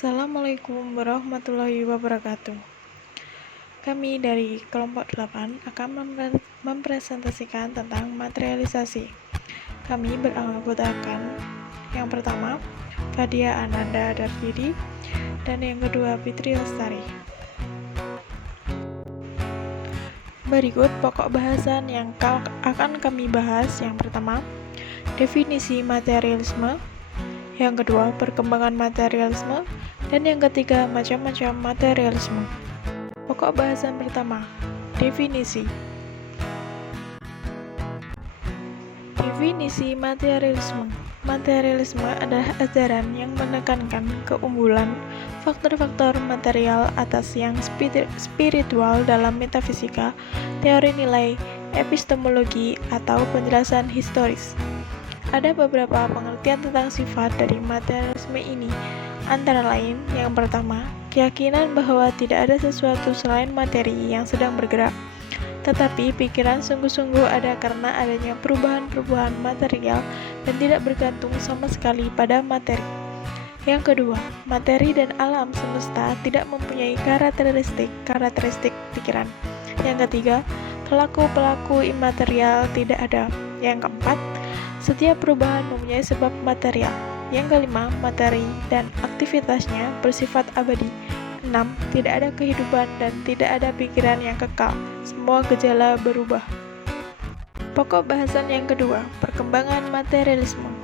Assalamualaikum warahmatullahi wabarakatuh. Kami dari kelompok 8 akan mempresentasikan tentang materialisasi. Kami beranggotakan yang pertama, Fadia Ananda Dardidi, dan yang kedua, Fitri Lestari. Berikut pokok bahasan yang akan kami bahas. Yang pertama, definisi materialisme. Yang kedua, perkembangan materialisme. Dan yang ketiga, macam-macam materialisme. Pokok bahasan pertama, definisi. Definisi materialisme. Materialisme adalah ajaran yang menekankan keunggulan faktor-faktor material atas yang spiritual dalam metafisika, teori nilai, epistemologi, atau penjelasan historis. Ada beberapa pengertian tentang sifat dari materialisme ini, antara lain, yang pertama, keyakinan bahwa tidak ada sesuatu selain materi yang sedang bergerak, tetapi pikiran sungguh-sungguh ada karena adanya perubahan-perubahan material dan tidak bergantung sama sekali pada materi. Yang kedua, materi dan alam semesta tidak mempunyai karakteristik pikiran. Yang ketiga, pelaku-pelaku imaterial tidak ada. Yang keempat, setiap perubahan mempunyai sebab material. Yang kelima, materi dan aktivitasnya bersifat abadi. 6. Tidak ada kehidupan dan tidak ada pikiran yang kekal. Semua gejala berubah. Pokok bahasan yang kedua, perkembangan materialisme.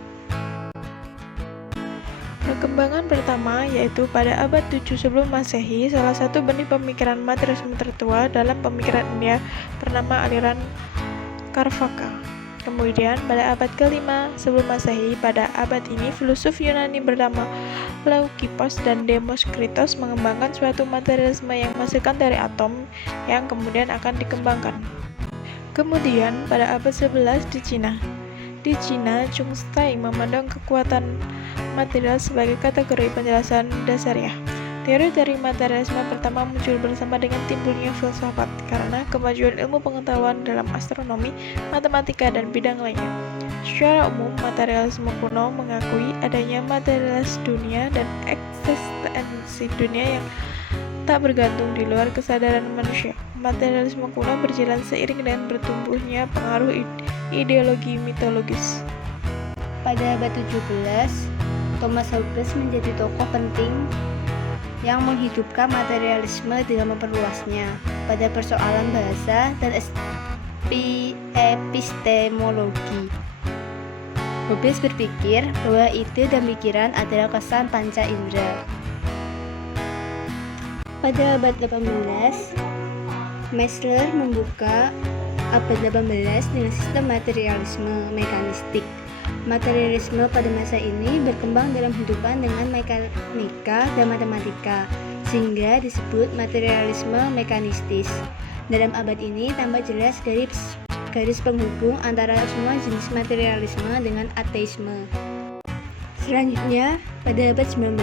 Perkembangan pertama yaitu pada abad 7 sebelum Masehi, salah satu benih pemikiran materialisme tertua dalam pemikiran India bernama aliran Carvaka. Kemudian pada abad ke-5 sebelum Masehi, pada abad ini filosof Yunani bernama Leukipos dan Demoskritos mengembangkan suatu materialisme yang menghasilkan teori atom yang kemudian akan dikembangkan. Kemudian pada abad 11 di Cina, Chungtsai memandang kekuatan material sebagai kategori penjelasan dasariah. Teori-teori materialisme pertama muncul bersama dengan timbulnya filsafat karena kemajuan ilmu pengetahuan dalam astronomi, matematika, dan bidang lainnya. Secara umum, materialisme kuno mengakui adanya materialitas dunia dan eksistensi dunia yang tak bergantung di luar kesadaran manusia. Materialisme kuno berjalan seiring dengan bertumbuhnya pengaruh ideologi mitologis. Pada abad 17, Thomas Hobbes menjadi tokoh penting yang menghidupkan materialisme dengan memperluasnya pada persoalan bahasa dan epistemologi. Hobbes berpikir bahwa ide dan pikiran adalah kesan panca indera. Pada abad 18, Meissner membuka abad 18 dengan sistem materialisme mekanistik. Materialisme pada masa ini berkembang dalam kehidupan dengan mekanika dan matematika, sehingga disebut materialisme mekanistis. Dalam abad ini tambah jelas garis penghubung antara semua jenis materialisme dengan ateisme. Selanjutnya, pada abad 19.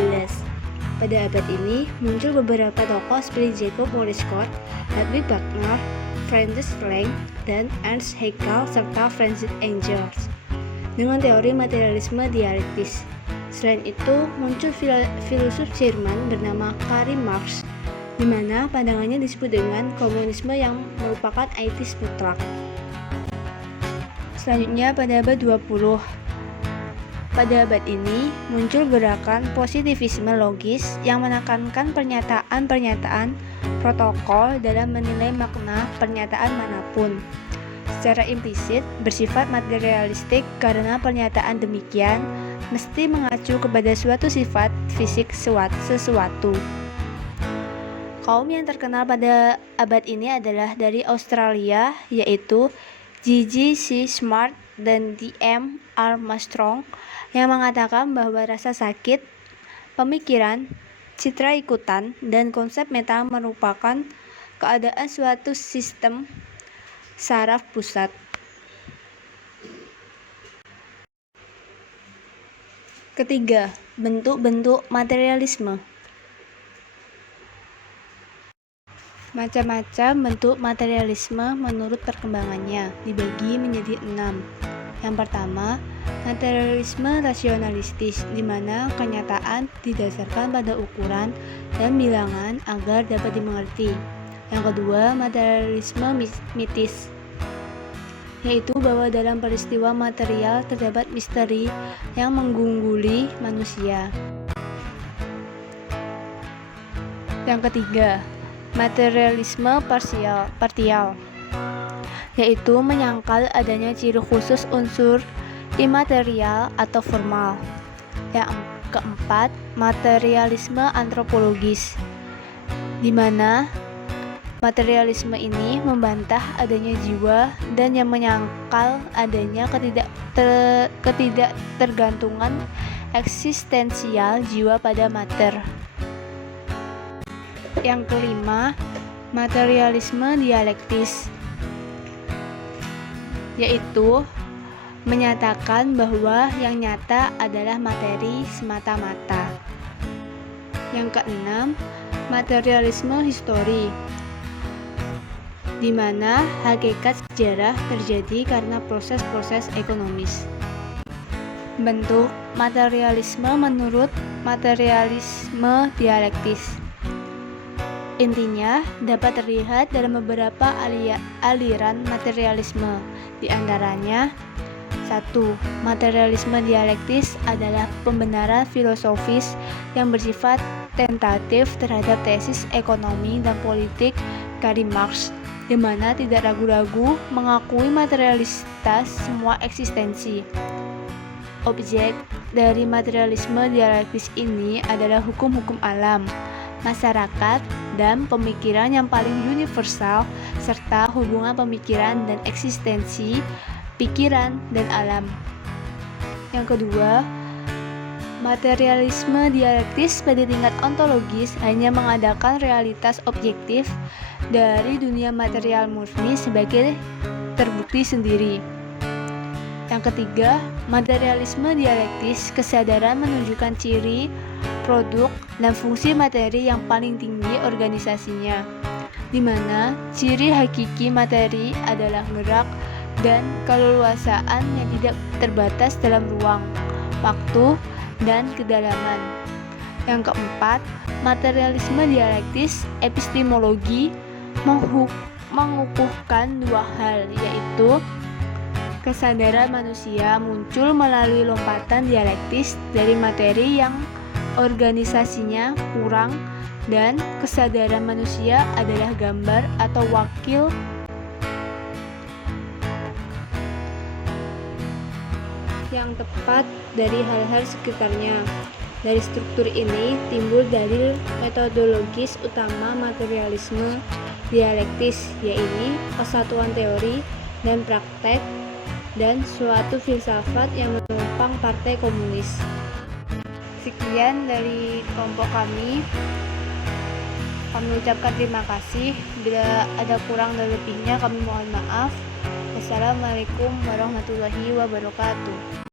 Pada abad ini muncul beberapa tokoh seperti Jacob Walcott, Ludwig Wagner, Francis Lang, dan Ernst Haeckel serta Francis Engels dengan teori materialisme dialektis. Selain itu, muncul filosof Jerman bernama Karl Marx, di mana pandangannya disebut dengan komunisme yang merupakan ateis mutlak. Selanjutnya, pada abad 20. Pada abad ini, muncul gerakan positivisme logis yang menekankan pernyataan-pernyataan protokol dalam menilai makna pernyataan manapun. Secara implisit bersifat materialistik karena pernyataan demikian mesti mengacu kepada suatu sifat fisik sesuatu. Kaum yang terkenal pada abad ini adalah dari Australia, yaitu G.G.C. Smart dan D.M. Armstrong, yang mengatakan bahwa rasa sakit, pemikiran, citra ikutan, dan konsep meta merupakan keadaan suatu sistem saraf pusat. Ketiga, bentuk-bentuk materialisme. Macam-macam bentuk materialisme menurut perkembangannya dibagi menjadi 6. Yang pertama, materialisme rasionalistis, di mana kenyataan didasarkan pada ukuran dan bilangan agar dapat dimengerti. Yang kedua, materialisme mitis, yaitu bahwa dalam peristiwa material terdapat misteri yang mengungguli manusia. Yang ketiga, materialisme parsial, yaitu menyangkal adanya ciri khusus unsur imaterial atau formal. Yang keempat, materialisme antropologis, di mana materialisme ini membantah adanya jiwa dan yang menyangkal adanya ketidaktergantungan eksistensial jiwa pada mater. Yang kelima, materialisme dialektis, yaitu menyatakan bahwa yang nyata adalah materi semata-mata. Yang keenam, materialisme histori, di mana hakikat sejarah terjadi karena proses-proses ekonomis. Bentuk materialisme menurut materialisme dialektis, intinya dapat terlihat dalam beberapa aliran materialisme. Di antaranya, 1. Materialisme dialektis adalah pembenaran filosofis yang bersifat tentatif terhadap tesis ekonomi dan politik Karl Marx, di mana tidak ragu-ragu mengakui materialitas semua eksistensi. Objek dari materialisme dialektis ini adalah hukum-hukum alam, masyarakat, dan pemikiran yang paling universal, serta hubungan pemikiran dan eksistensi pikiran dan alam. Yang kedua, materialisme dialektis pada tingkat ontologis hanya mengadakan realitas objektif dari dunia material murni sebagai terbukti sendiri. Yang ketiga, materialisme dialektis kesadaran menunjukkan ciri, produk, dan fungsi materi yang paling tinggi organisasinya, di mana ciri hakiki materi adalah gerak dan keleluasaan yang tidak terbatas dalam ruang, waktu, dan kedalaman. Yang keempat, materialisme dialektis epistemologi mengukuhkan dua hal, yaitu kesadaran manusia muncul melalui lompatan dialektis dari materi yang organisasinya kurang, dan kesadaran manusia adalah gambar atau wakil yang tepat dari hal-hal sekitarnya. Dari struktur ini timbul dalil metodologis utama materialisme dialektis, yaitu kesatuan teori dan praktek dan suatu filsafat yang menopang Partai Komunis. Sekian dari kelompok kami. Kami ucapkan terima kasih. Bila ada kurang dan lebihnya kami mohon maaf. Wassalamualaikum warahmatullahi wabarakatuh.